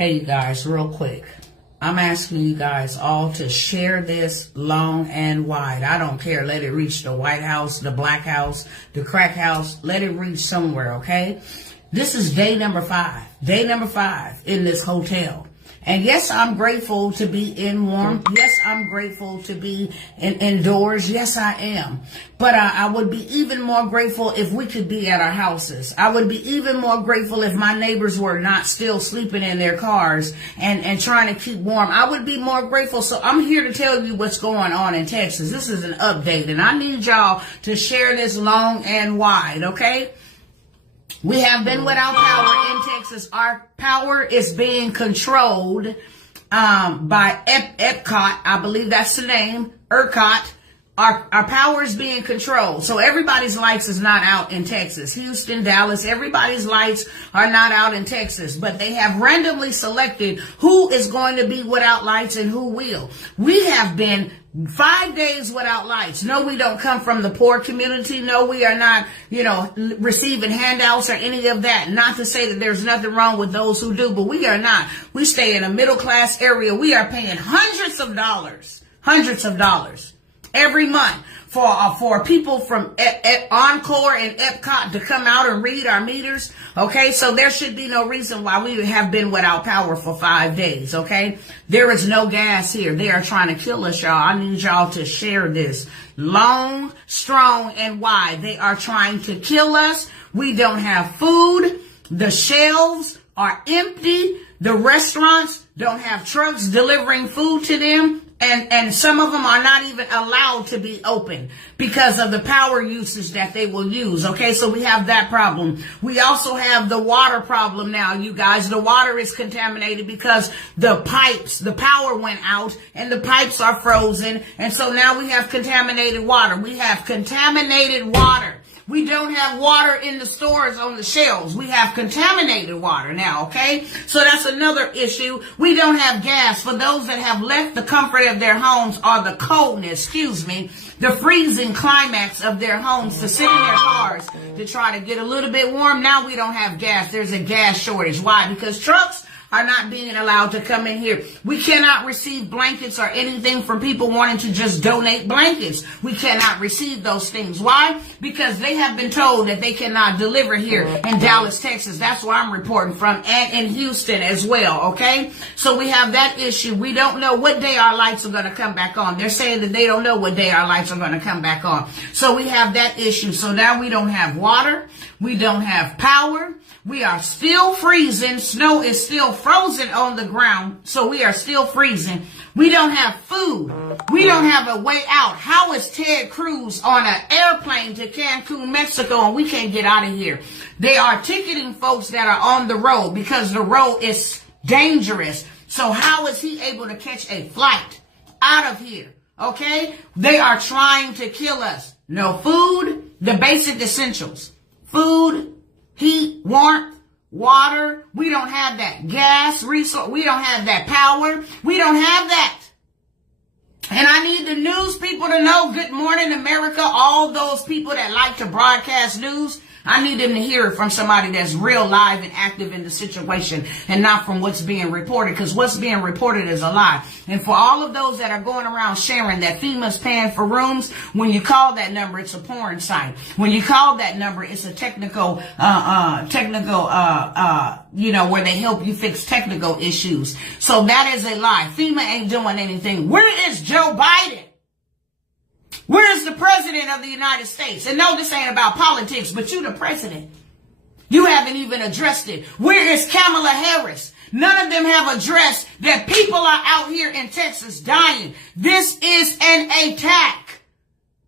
Hey, you guys, real quick. I'm asking you guys all to share this long and wide. I don't care. Let it reach the White House, the Black House, the Crack House. Let it reach somewhere, okay? This is day number 5. Day number 5 in this hotel. And yes, I'm grateful to be in warm. Yes, I'm grateful to be indoors. Yes, I am. But I would be even more grateful if we could be at our houses. I would be even more grateful if my neighbors were not still sleeping in their cars and trying to keep warm. I would be more grateful. So I'm here to tell you what's going on in Texas. This is an update, and I need y'all to share this long and wide, okay? We have been without power in Texas. Our power is being controlled by Epcot. I believe that's the name. ERCOT. Our power is being controlled. So everybody's lights is not out in Texas. Houston, Dallas, everybody's lights are not out in Texas. But they have randomly selected who is going to be without lights and who will. We have been 5 days without lights. No, we don't come from the poor community. No, we are not, receiving handouts or any of that. Not to say that there's nothing wrong with those who do, but we are not. We stay in a middle class area. We are paying hundreds of dollars every month for people from Encore and Epcot to come out and read our meters. Okay, so there should be no reason why we have been without power for 5 days. Okay, there is no gas here. They are trying to kill us, y'all. I need y'all to share this long, strong, and wide. They are trying to kill us. We don't have food. The shelves are empty. The restaurants don't have trucks delivering food to them. And some of them are not even allowed to be open because of the power usage that they will use. Okay, so we have that problem. We also have the water problem now, you guys. The water is contaminated because the power went out and the pipes are frozen. And so now we have contaminated water. We have contaminated water. We don't have water in the stores on the shelves. We have contaminated water now, okay? So that's another issue. We don't have gas. For those that have left the comfort of their homes or the coldness, the freezing climax of their homes to sit in their cars to try to get a little bit warm. Now we don't have gas. There's a gas shortage. Why? Because trucks are not being allowed to come in here. We cannot receive blankets or anything from people wanting to just donate blankets. We cannot receive those things. Why? Because they have been told that they cannot deliver here in Dallas, Texas. That's where I'm reporting from, and in Houston as well, okay? So we have that issue. We don't know what day our lights are going to come back on. They're saying that they don't know what day our lights are going to come back on. So we have that issue. So now we don't have water. We don't have power. We are still freezing. Snow is still frozen on the ground, so we are still freezing. We don't have food. We don't have a way out. How is Ted Cruz on an airplane to Cancun, Mexico, and we can't get out of here? They are ticketing folks that are on the road because the road is dangerous. So how is he able to catch a flight out of here? Okay? They are trying to kill us. No food, the basic essentials. Food, heat, warmth, water. We don't have that gas resource. We don't have that power. We don't have that. And I need the news people to know, good morning, America. All those people that like to broadcast news, I need them to hear it from somebody that's real live and active in the situation and not from what's being reported, because what's being reported is a lie. And for all of those that are going around sharing that FEMA's paying for rooms, when you call that number, it's a porn site. When you call that number, it's a technical, where they help you fix technical issues. So that is a lie. FEMA ain't doing anything. Where is Joe Biden? Where is the president of the United States? And no, this ain't about politics, but you the president. You haven't even addressed it. Where is Kamala Harris? None of them have addressed that people are out here in Texas dying. This is an attack.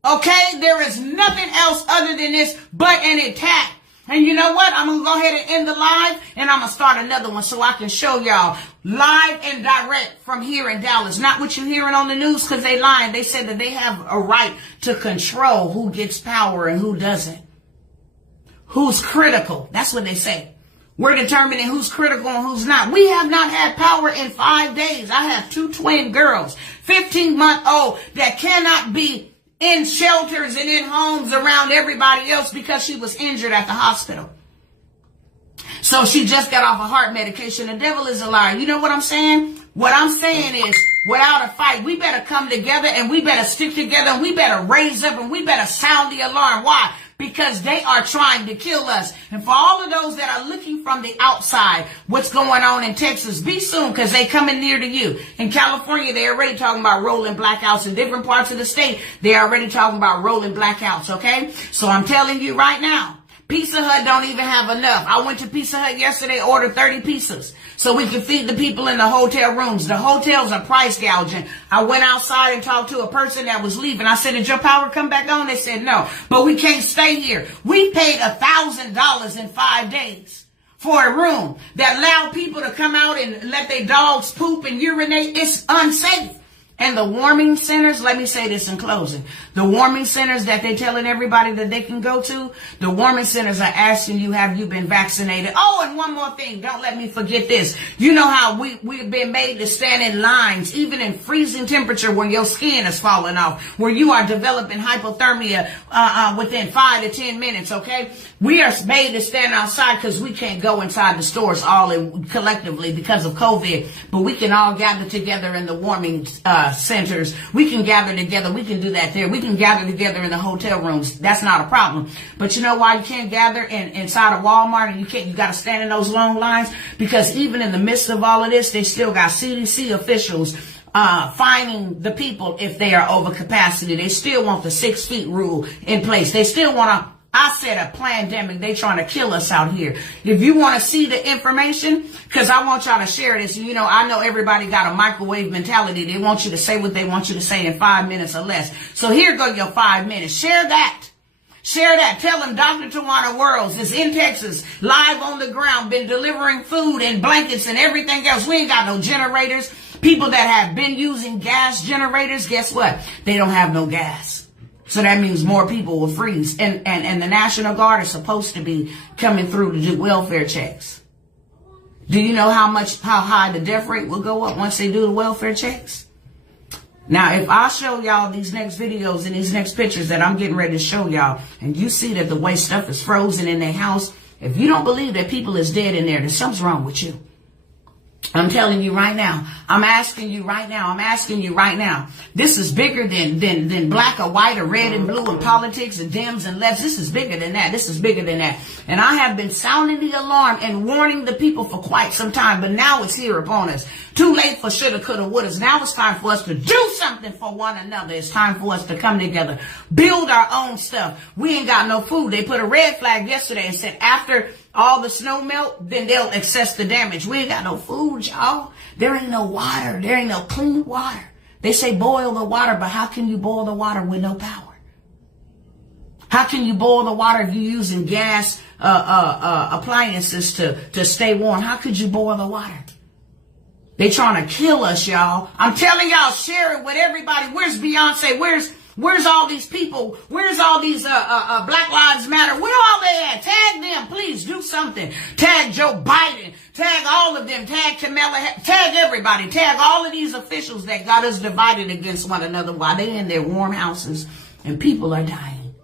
Okay? There is nothing else other than this but an attack. And you know what? I'm going to go ahead and end the live, and I'm going to start another one so I can show y'all live and direct from here in Dallas. Not what you're hearing on the news, because they lying. They said that they have a right to control who gets power and who doesn't. Who's critical. That's what they say. We're determining who's critical and who's not. We have not had power in 5 days. I have 2 twin girls, 15-month-old, that cannot be in shelters and in homes around everybody else because she was injured at the hospital. So So she just got off a heart medication. The devil is a liar. You know what I'm saying? What I'm saying is, without a fight, we better come together and we better stick together and we better raise up and we better sound the alarm. Why? Because they are trying to kill us. And for all of those that are looking from the outside, what's going on in Texas, be soon, because they coming near to you. In California, they're already talking about rolling blackouts. In different parts of the state, they're already talking about rolling blackouts, okay? So I'm telling you right now, Pizza Hut don't even have enough. I went to Pizza Hut yesterday, ordered 30 pizzas so we could feed the people in the hotel rooms. The hotels are price gouging. I went outside and talked to a person that was leaving. I said, did your power come back on? They said, no, but we can't stay here. We paid $1,000 in 5 days for a room that allowed people to come out and let their dogs poop and urinate. It's unsafe. And the warming centers, let me say this in closing. The warming centers that they're telling everybody that they can go to, the warming centers are asking you, have you been vaccinated? Oh, and one more thing. Don't let me forget this. You know how we've been made to stand in lines, even in freezing temperature when your skin is falling off, where you are developing hypothermia within 5 to 10 minutes, okay? We are made to stand outside because we can't go inside the stores collectively because of COVID, but we can all gather together in the warming centers. We can gather together. We can do that there. We can gather together in the hotel rooms. That's not a problem. But you know why you can't gather inside of Walmart and you got to stand in those long lines? Because even in the midst of all of this, they still got CDC officials fining the people if they are over capacity. They still want the 6 feet rule in place. They still want to, I said, a pandemic. They trying to kill us out here. If you want to see the information, because I want y'all to share this. You know, I know everybody got a microwave mentality. They want you to say what they want you to say in 5 minutes or less. So here go your 5 minutes. Share that. Share that. Tell them Dr. Tawana Worlds is in Texas, live on the ground, been delivering food and blankets and everything else. We ain't got no generators. People that have been using gas generators, guess what? They don't have no gas. So that means more people will freeze. And the National Guard is supposed to be coming through to do welfare checks. Do you know how high the death rate will go up once they do the welfare checks? Now, if I show y'all these next videos and these next pictures that I'm getting ready to show y'all, and you see that the way stuff is frozen in their house, if you don't believe that people is dead in there, then something's wrong with you. I'm telling you right now. I'm asking you right now. This is bigger than black or white or red and blue and politics and Dems and lefts. This is bigger than that. And I have been sounding the alarm and warning the people for quite some time, but now it's here upon us. Too late for shoulda, coulda, wouldas. Now it's time for us to do something for one another. It's time for us to come together, build our own stuff. We ain't got no food. They put a red flag yesterday and said after all the snow melt, then they'll assess the damage. We ain't got no food, y'all. There ain't no water. There ain't no clean water. They say boil the water, but how can you boil the water with no power? How can you boil the water if you're using gas appliances to stay warm? How could you boil the water? They trying to kill us, y'all. I'm telling y'all, share it with everybody. Where's Beyonce? Where's all these people? Where's all these Black Lives Matter? Where all they at? Tag them, please. Do something. Tag Joe Biden. Tag all of them. Tag Kamala. Tag everybody. Tag all of these officials that got us divided against one another while they in their warm houses and people are dying.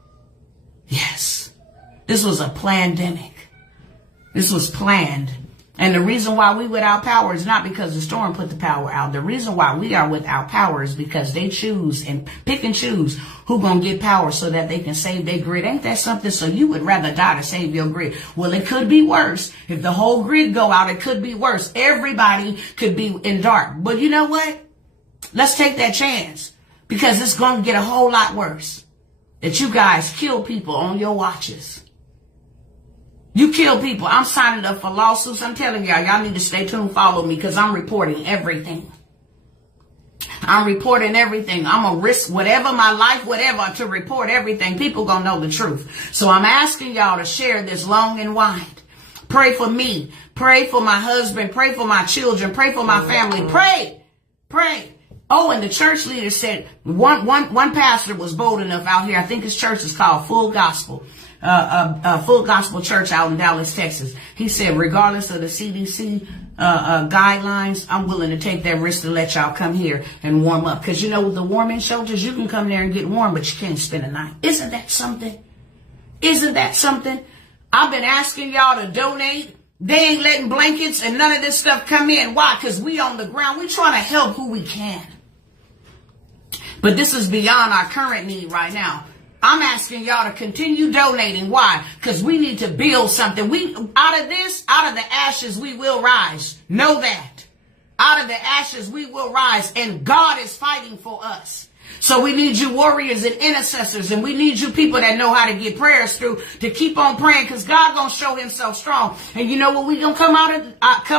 Yes, this was a pandemic. This was planned. And the reason why we without power is not because the storm put the power out. The reason why we are without power is because they choose and pick and choose who gonna get power so that they can save their grid. Ain't that something? So you would rather die to save your grid. Well, it could be worse. If the whole grid go out, it could be worse. Everybody could be in dark. But you know what? Let's take that chance because it's gonna get a whole lot worse. That you guys kill people on your watches. You kill people. I'm signing up for lawsuits. I'm telling y'all need to stay tuned, follow me, because I'm reporting everything. I'm reporting everything. I'm going to risk whatever, my life, whatever, to report everything. People going to know the truth. So I'm asking y'all to share this long and wide. Pray for me. Pray for my husband. Pray for my children. Pray for my family. Pray. Oh, and the church leader said one pastor was bold enough out here. I think his church is called Full Gospel. Full Gospel Church out in Dallas, Texas. He said, regardless of the CDC guidelines, I'm willing to take that risk to let y'all come here and warm up. Because you know, with the warming shelters, you can come there and get warm, but you can't spend a night. Isn't that something? Isn't that something? I've been asking y'all to donate They ain't letting blankets and none of this stuff come in. Why? Because we on the ground. We trying to help who we can. But this is beyond our current need right now. I'm asking y'all to continue donating. Why? Because we need to build something. Out of the ashes, we will rise. Know that. Out of the ashes, we will rise. And God is fighting for us. So we need you warriors and intercessors. And we need you people that know how to get prayers through to keep on praying. Because God going to show himself strong. And you know what we going to come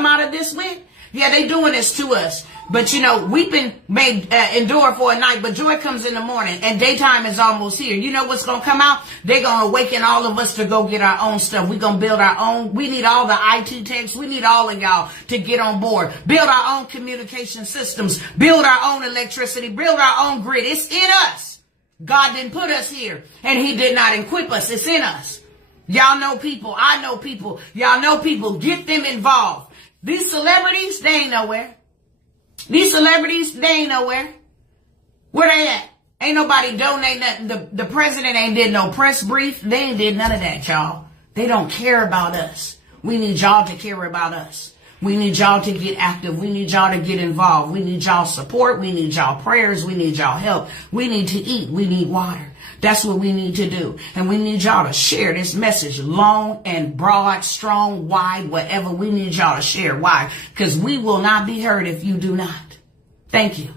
out of this with? Yeah, they doing this to us. But, you know, weeping may endure for a night, but joy comes in the morning, and daytime is almost here. You know what's going to come out? They're going to awaken all of us to go get our own stuff. We're going to build our own. We need all the IT techs. We need all of y'all to get on board. Build our own communication systems. Build our own electricity. Build our own grid. It's in us. God didn't put us here, and he did not equip us. It's in us. Y'all know people. I know people. Y'all know people. Get them involved. These celebrities, they ain't nowhere. These celebrities, they ain't nowhere. Where they at? Ain't nobody donating nothing. The president ain't did no press brief. They ain't did none of that, y'all. They don't care about us. We need y'all to care about us. We need y'all to get active. We need y'all to get involved. We need y'all support. We need y'all prayers. We need y'all help. We need to eat. We need water. That's what we need to do. And we need y'all to share this message long and broad, strong, wide, whatever. We need y'all to share. Why? Because we will not be heard if you do not. Thank you.